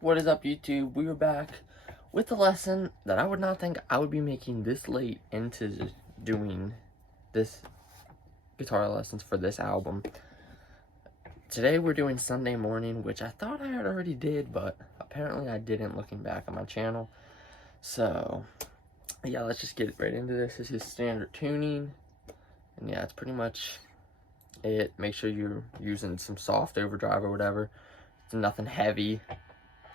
What is up, YouTube? We are back with a lesson that I would not think I would be making this late into doing this guitar lessons for this album. Today we're doing Sunday Morning, which I thought I had already did, but apparently I didn't looking back on my channel. So yeah, let's just get right into this. This is standard tuning, and yeah, it's pretty much it. Make sure you're using some soft overdrive or whatever. It's nothing heavy,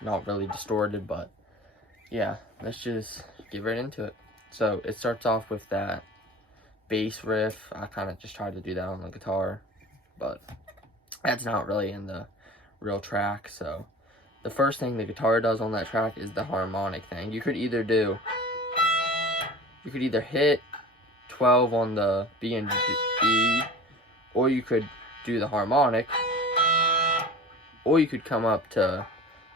not really distorted, but yeah, let's just get right into it. So it starts off with that bass riff. I kind of just tried to do that on the guitar, but that's not really in the real track. So the first thing the guitar does on that track is the harmonic thing. You could either hit 12 on the B and E, or you could do the harmonic, or you could come up to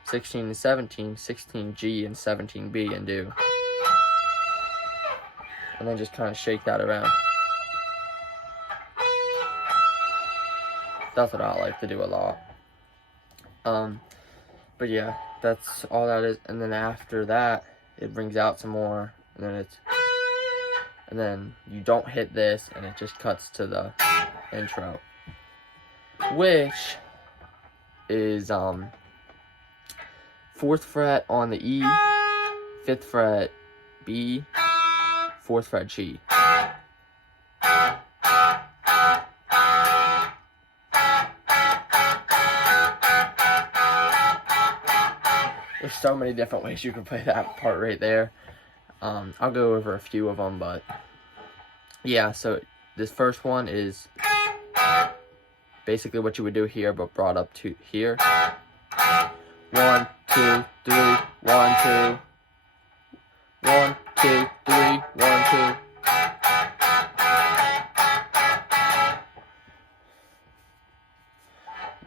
16 and 17, 16G and 17B and do, and then just kind of shake that around. That's what I like to do a lot. But yeah, that's all that is. And then after that, it brings out some more, and then you don't hit this, and it just cuts to the intro, which is 4th fret on the E, 5th fret B, 4th fret G. There's so many different ways you can play that part right there. I'll go over a few of them, but yeah, so this first one is basically what you would do here, but brought up to here. 1, 2, 3, 1, 2. 1, 2, 3, 1, 2.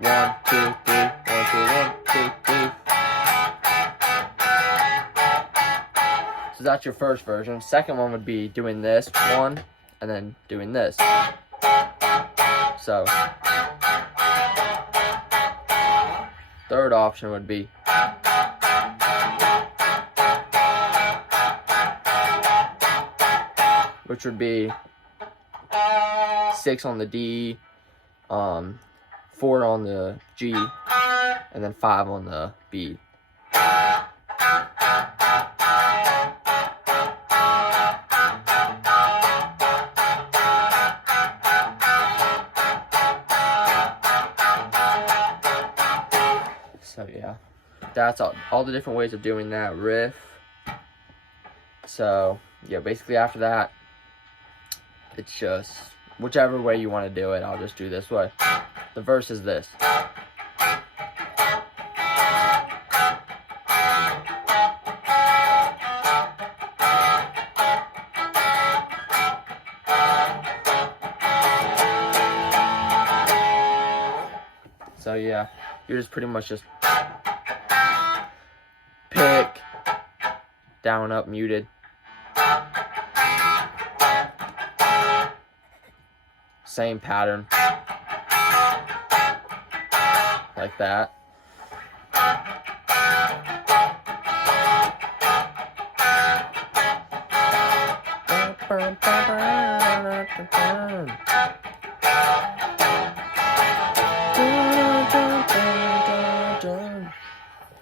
One, two, three, 1, 2, 1, 2, 3. So that's your first version. Second one would be doing this one, and then doing this. So third option would be which would be 6 on the D, 4 on the G, and then 5 on the B. So yeah, that's all the different ways of doing that riff. So yeah, basically after that, it's just whichever way you want to do it. I'll just do this way. The verse is this. So yeah, you're just pretty much just pick, down, up, muted. Same pattern. Like that.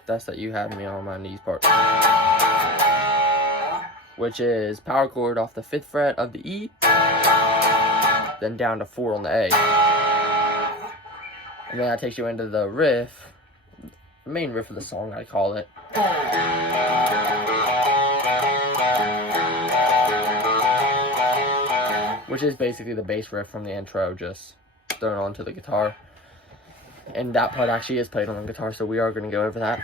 That's that You Had Me on My Knees part, which is power chord off the 5th fret of the E, then down to 4 on the A, and then that takes you into the riff, the main riff of the song, I call it. Which is basically the bass riff from the intro, just thrown onto the guitar. And that part actually is played on the guitar, so we are going to go over that.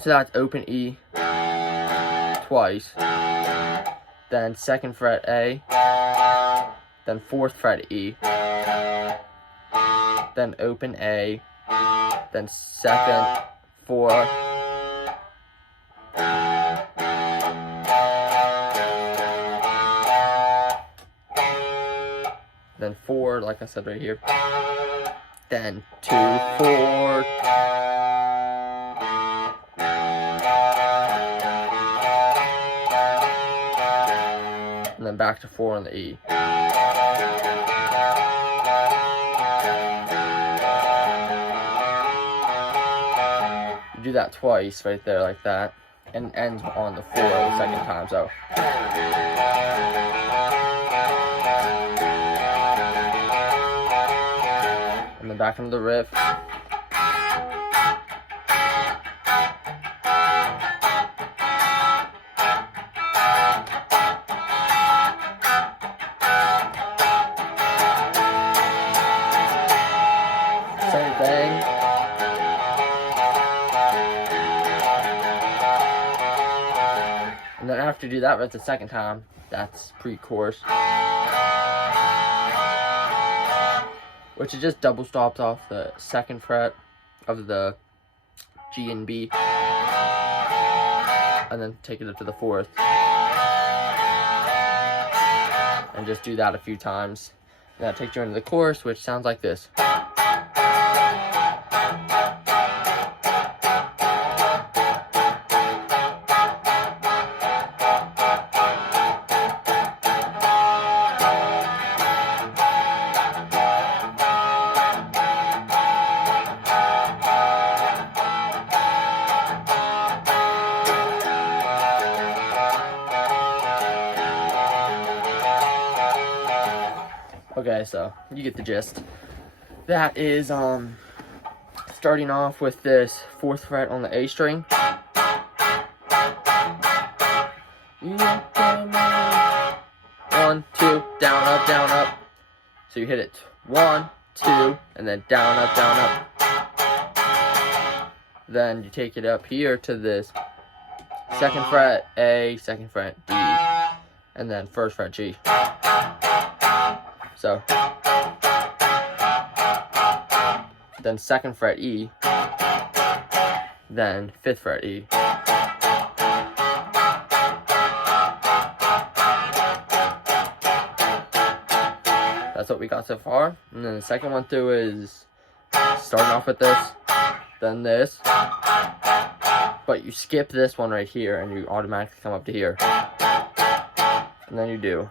So that's open E twice, then 2nd fret A, then 4th fret E, then open A, then second, 4, then 4, like I said right here, then 2, 4, and then back to 4 on the E. You do that twice right there like that, and ends on the 4 the second time, so. And then back into the riff. Same thing. And then after you do that riff the second time, that's pre-chorus. Which it just double stops off the 2nd fret of the G and B, and then take it up to the 4th, and just do that a few times. And that takes you into the chorus, which sounds like this. Okay, so you get the gist. That is starting off with this 4th fret on the A string. 1, 2, down, up. So you hit it 1, 2, and then down, up. Then you take it up here to this 2nd fret A, 2nd fret D, and then 1st fret G. So, then 2nd fret E, then 5th fret E. That's what we got so far. And then the second one through is starting off with this, then this, but you skip this one right here and you automatically come up to here. And then you do,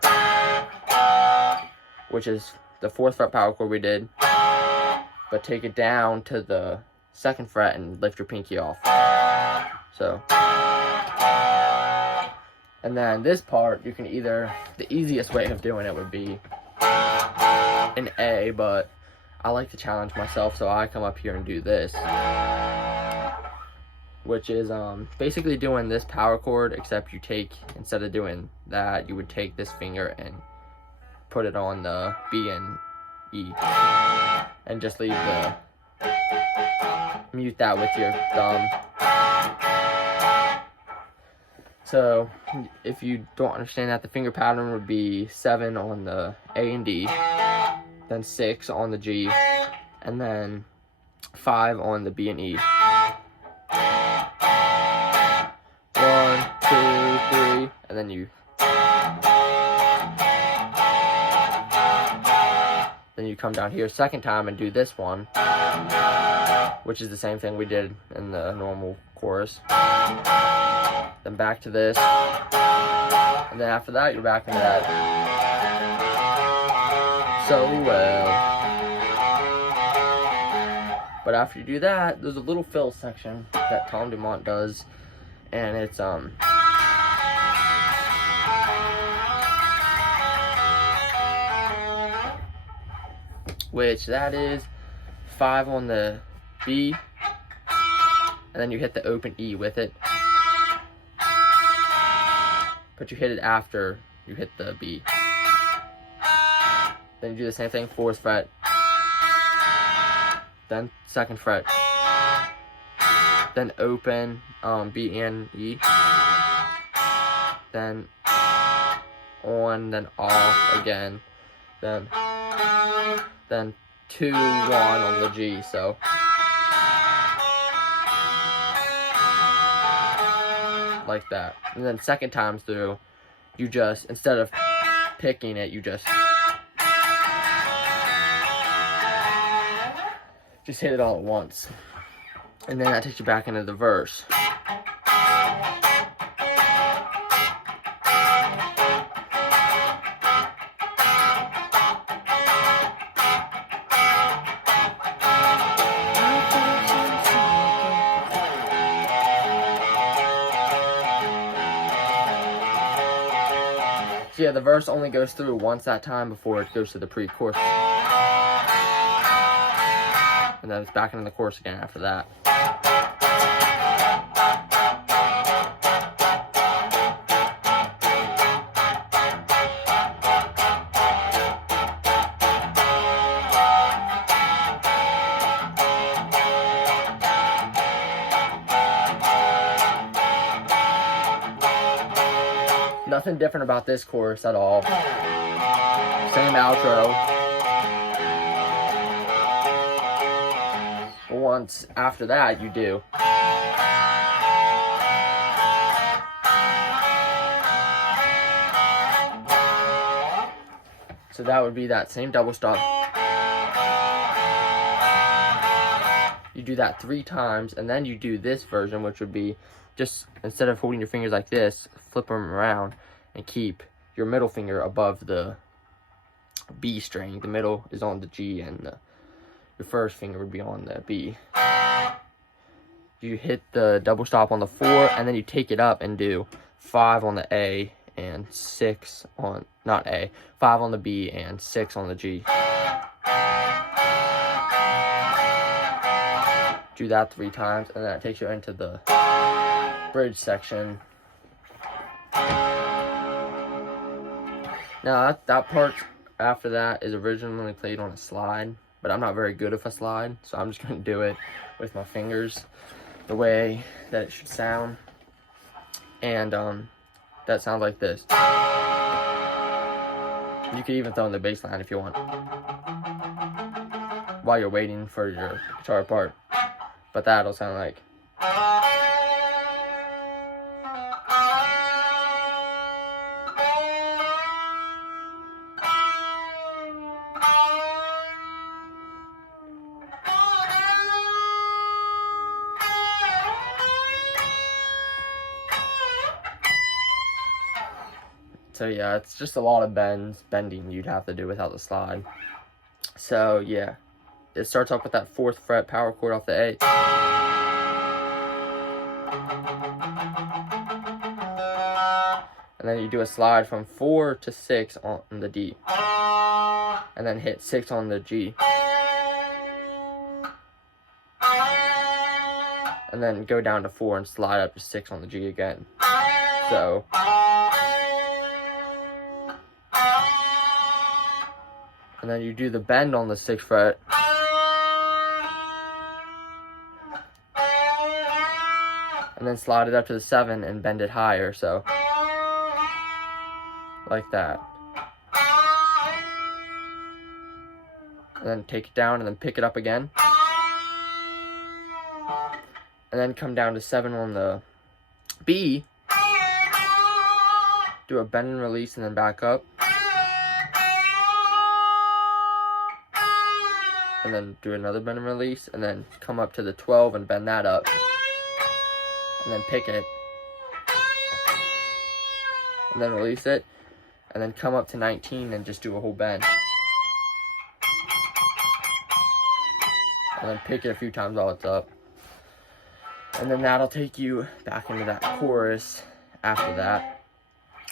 which is the 4th fret power chord we did, but take it down to the 2nd fret and lift your pinky off. So, and then this part, you can either, the easiest way of doing it would be an A, but I like to challenge myself, so I come up here and do this, which is basically doing this power chord, except you take, instead of doing that, you would take this finger and put it on the B and E, and just leave the, mute that with your thumb. So, if you don't understand that, the finger pattern would be 7 on the A and D, then 6 on the G, and then 5 on the B and E. 1, 2, 3, and then you come down here second time and do this one, which is the same thing we did in the normal chorus. Then back to this, and then after that, you're back into that. So well. But after you do that, there's a little fill section that Tom Dumont does, and it's which that is 5 on the B, and then you hit the open E with it, but you hit it after you hit the B. Then you do the same thing, 4th fret, then 2nd fret, then open B and E, then on, then off again, then 2, 1 on the G. So like that. And then second time through, you just, instead of picking it, you just hit it all at once. And then that takes you back into the verse. So yeah, the verse only goes through once that time before it goes to the pre-chorus. And then it's back into the chorus again after that. Nothing different about this chorus at all. Same outro. Once after that, you do. So that would be that same double stop. You do that 3 times, and then you do this version, which would be just, instead of holding your fingers like this, flip them around and keep your middle finger above the B string. The middle is on the G, and your first finger would be on the B. You hit the double stop on the 4, and then you take it up and do 5 on the A and 6 on, not A, 5 on the B and 6 on the G. Do that 3 times, and then that takes you into the bridge section. Now that part after that is originally played on a slide, but I'm not very good with a slide, so I'm just going to do it with my fingers the way that it should sound. And that sounds like this. You could even throw in the bass line if you want, while you're waiting for your guitar part. But that'll sound like. So yeah, it's just a lot of bending you'd have to do without the slide. So yeah, it starts off with that 4th fret power chord off the A. And then you do a slide from 4 to 6 on the D. And then hit 6 on the G. And then go down to 4 and slide up to 6 on the G again. So. And then you do the bend on the 6th fret. And then slide it up to the 7 and bend it higher, so. Like that. And then take it down and then pick it up again. And then come down to 7 on the B. Do a bend and release and then back up. And then do another bend and release, and then come up to the 12 and bend that up. And then pick it. And then release it. And then come up to 19 and just do a whole bend. And then pick it a few times while it's up. And then that'll take you back into that chorus after that,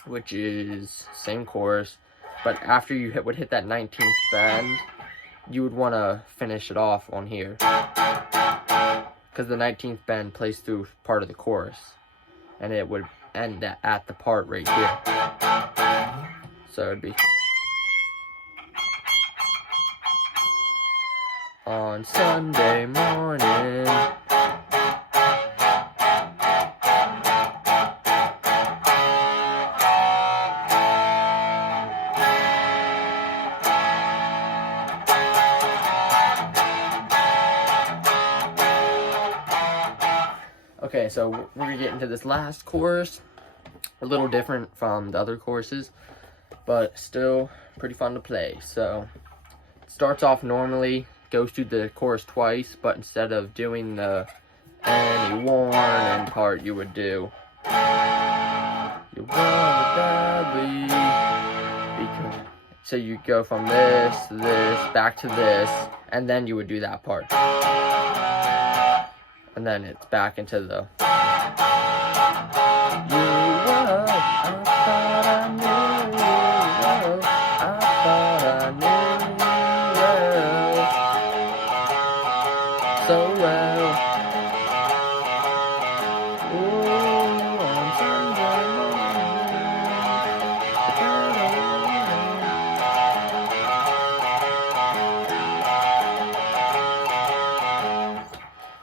which is same chorus. But after you would hit that 19th bend, you would want to finish it off on here, because the 19th bend plays through part of the chorus, and it would end at the part right here. So it'd be on Sunday morning. Okay, so we're getting to this last chorus. A little different from the other choruses, but still pretty fun to play. So it starts off normally, goes through the chorus twice, but instead of doing the anyone and part, you would do you want it badly. Because, so you go from this to this, back to this, and then you would do that part. And then it's back into the so well. Ooh, on Sunday morning.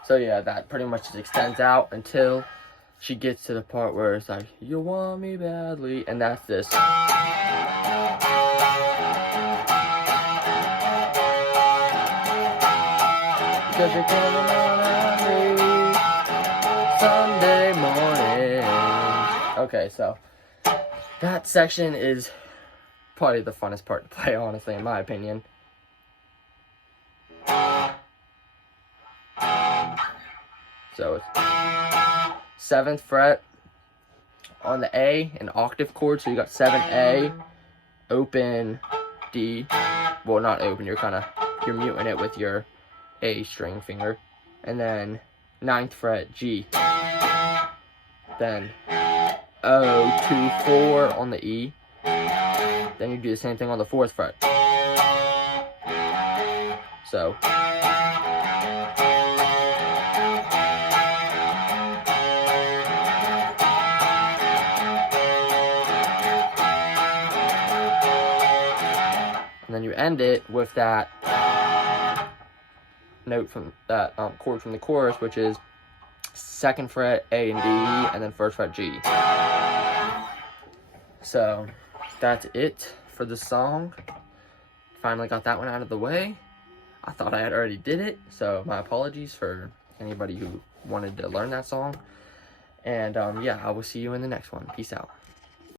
So yeah, that pretty much just extends out until she gets to the part where it's like, you want me badly, and that's this. Because you're coming on early Sunday morning. Okay, so that section is probably the funnest part to play, honestly, in my opinion. So it's 7th fret on the A, an octave chord, so you got 7A, open D, well not open, you're muting it with your A string finger, and then 9th fret G, then O, 2, 4 on the E, then you do the same thing on the 4th fret, so and then you end it with that note from that chord from the chorus, which is 2nd fret A and D, and then 1st fret G. So that's it for the song. Finally got that one out of the way. I thought I had already did it, so my apologies for anybody who wanted to learn that song. And yeah, I will see you in the next one. Peace out.